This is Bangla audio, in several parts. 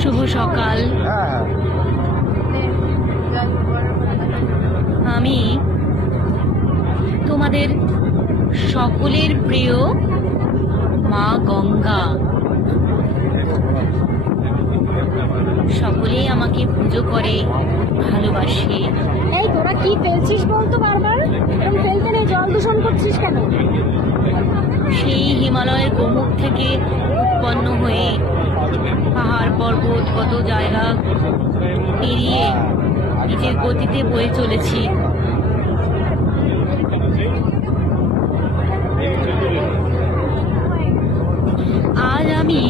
শুভ সকাল। আমি তোমাদের সকলের প্রিয় মা গঙ্গা। সকলেই আমাকে পুজো করে, ভালোবাসে। এই তোরা কি ফেলছিস বলতো বারবার? এরকম ফেলতে নেই, জল দূষণ করছিস কেন? সেই হিমালয়ের গোমুখ থেকে উৎপন্ন হয়ে পাহাড় পর্বত কত জায়গা পেরিয়ে নিজের গতিতে বয়ে চলেছি। আজ আমি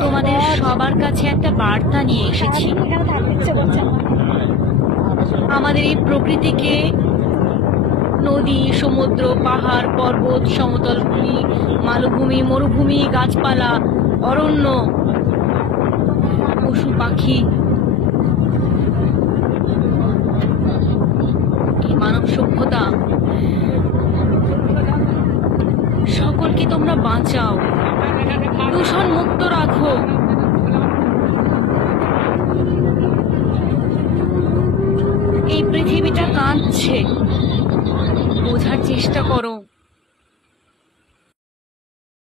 তোমাদের সবার কাছে একটা বার্তা নিয়ে এসেছি। আমাদের এই প্রকৃতিকে, নদী, সমুদ্র, পাহাড়, পর্বত, সমতল ভূমি, মালভূমি, মরুভূমি, গাছপালা, অরণ্য, পশু পাখি, এই মানব সভ্যতা, সকলকে তোমরা বাঁচাও, দূষণ মুক্ত রাখো। এই পৃথিবীটা কাঁদছে, বোঝার চেষ্টা করো।